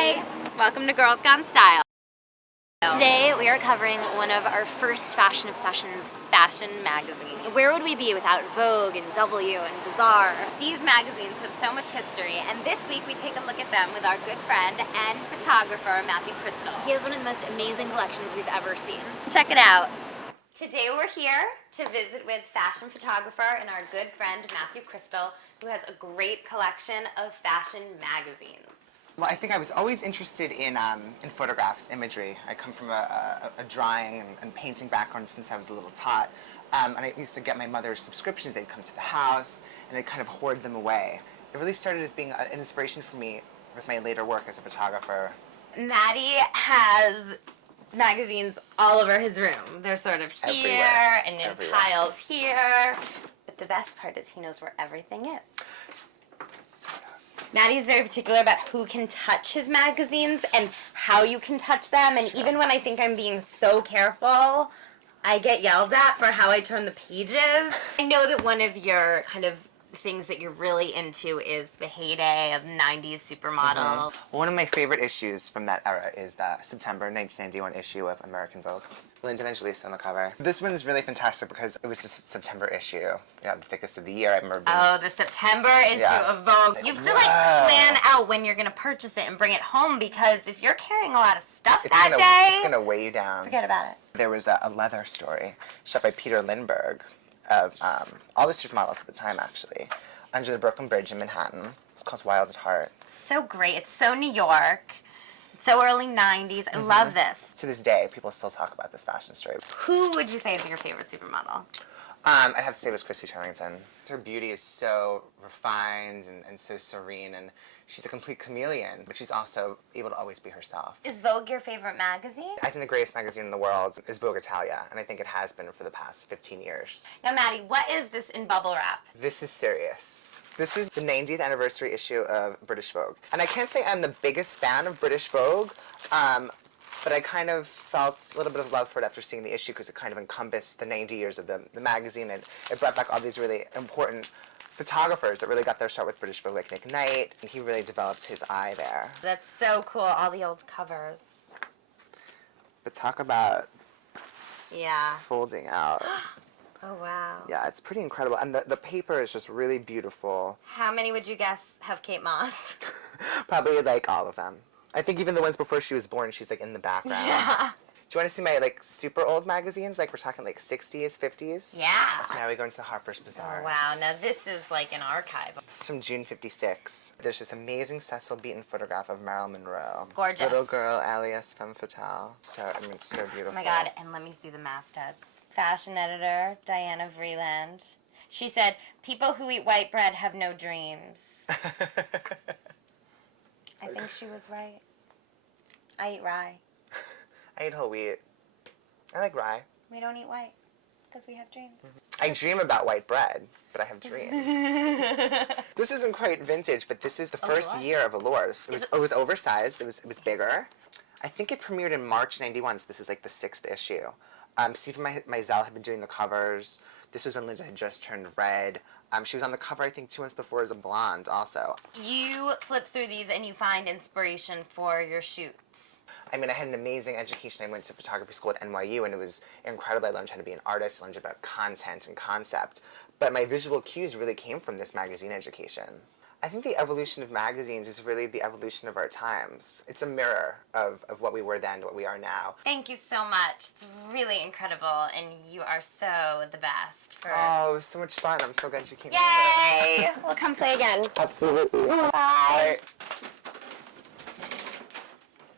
Hi! Welcome to Girls Gone Style. Today we are covering one of our first fashion obsessions, Fashion magazine. Where would we be without Vogue and W and Bazaar? These magazines have so much history, and this week we take a look at them with our good friend and photographer, Matthew Crystal. He has one of the most amazing collections we've ever seen. Check it out. Today we're here to visit with fashion photographer and our good friend, Matthew Crystal, who has a great collection of fashion magazines. Well, I think I was always interested in photographs, imagery. I come from a drawing and painting background since I was a little tot. And I used to get my mother's subscriptions. They'd come to the house, and I'd kind of hoard them away. It really started as being an inspiration for me with my later work as a photographer. Matty has magazines all over his room. They're sort of here Everywhere. and in Everywhere. piles here. But the best part is he knows where everything is. Sort of. Matty's very particular about who can touch his magazines and how you can touch them. And even when I think I'm being so careful, I get yelled at for how I turn the pages. I know that one of your kind of things that you're really into is the heyday of 90s supermodel. One of my favorite issues from that era is the September 1991 issue of American Vogue. Linda Evangelista on the cover. This one is really fantastic because it was the September issue, the thickest of the year. I remember being... Oh, the September issue of Vogue. You have to plan out when you're going to purchase it and bring it home, because if you're carrying a lot of stuff It's day, going to weigh you down. forget about it. There was a leather story shot by Peter Lindbergh of all the supermodels at the time, actually, under the Brooklyn Bridge in Manhattan. It's called Wild at Heart. So great. It's so New York. It's so early 90s. I love this. To this day, people still talk about this fashion story. Who would you say is your favorite supermodel? I'd have to say it was Christy Turlington. Her beauty is so refined and so serene, and she's a complete chameleon, but she's also able to always be herself. Is Vogue your favorite magazine? I think the greatest magazine in the world is Vogue Italia, and I think it has been for the past 15 years. Now, Matty, what is this in bubble wrap? This is serious. This is the 90th anniversary issue of British Vogue. And I can't say I'm the biggest fan of British Vogue, but I kind of felt a little bit of love for it after seeing the issue, because it kind of encompassed the 90 years of the magazine, and it brought back all these really important photographers that really got their start with British Vogue, like Nick Knight, and he really developed his eye there. That's so cool, all the old covers. But talk about folding out. Oh, wow. Yeah, it's pretty incredible. And the paper is just really beautiful. How many would you guess have Kate Moss? Probably like all of them. I think even the ones before she was born, she's like in the background. Yeah. Do you want to see my like super old magazines? Like we're talking like 60s, 50s? Yeah. Now we go into the Harper's Bazaar. Oh, wow. Now this is like an archive. This is from June 56. There's this amazing Cecil Beaton photograph of Marilyn Monroe. Gorgeous. Little girl, alias femme fatale. So, I mean, it's so beautiful. Oh my God, and let me see the masthead. Fashion editor, Diana Vreeland. She said, "People who eat white bread have no dreams." I think she was right. I eat rye. I eat whole wheat. I like rye. We don't eat white because we have dreams. I dream about white bread, but I have dreams. This isn't quite vintage, but this is the first year of Allures. It was oversized. It was bigger. I think it premiered in March '91, so this is like the 6th issue. Stephen Meisel had been doing the covers. This was when Linda had just turned red. She was on the cover, I think, 2 months before as a blonde also. You flip through these and you find inspiration for your shoots. I mean, I had an amazing education. I went to photography school at NYU, and it was incredible. I learned how to be an artist, I learned about content and concept. But my visual cues really came from this magazine education. I think the evolution of magazines is really the evolution of our times. It's a mirror of what we were then and what we are now. Thank you so much. It's really incredible, and you are so the best. Oh, it was so much fun. I'm so glad you came. Yay! We'll come play again. Absolutely. Bye. Bye.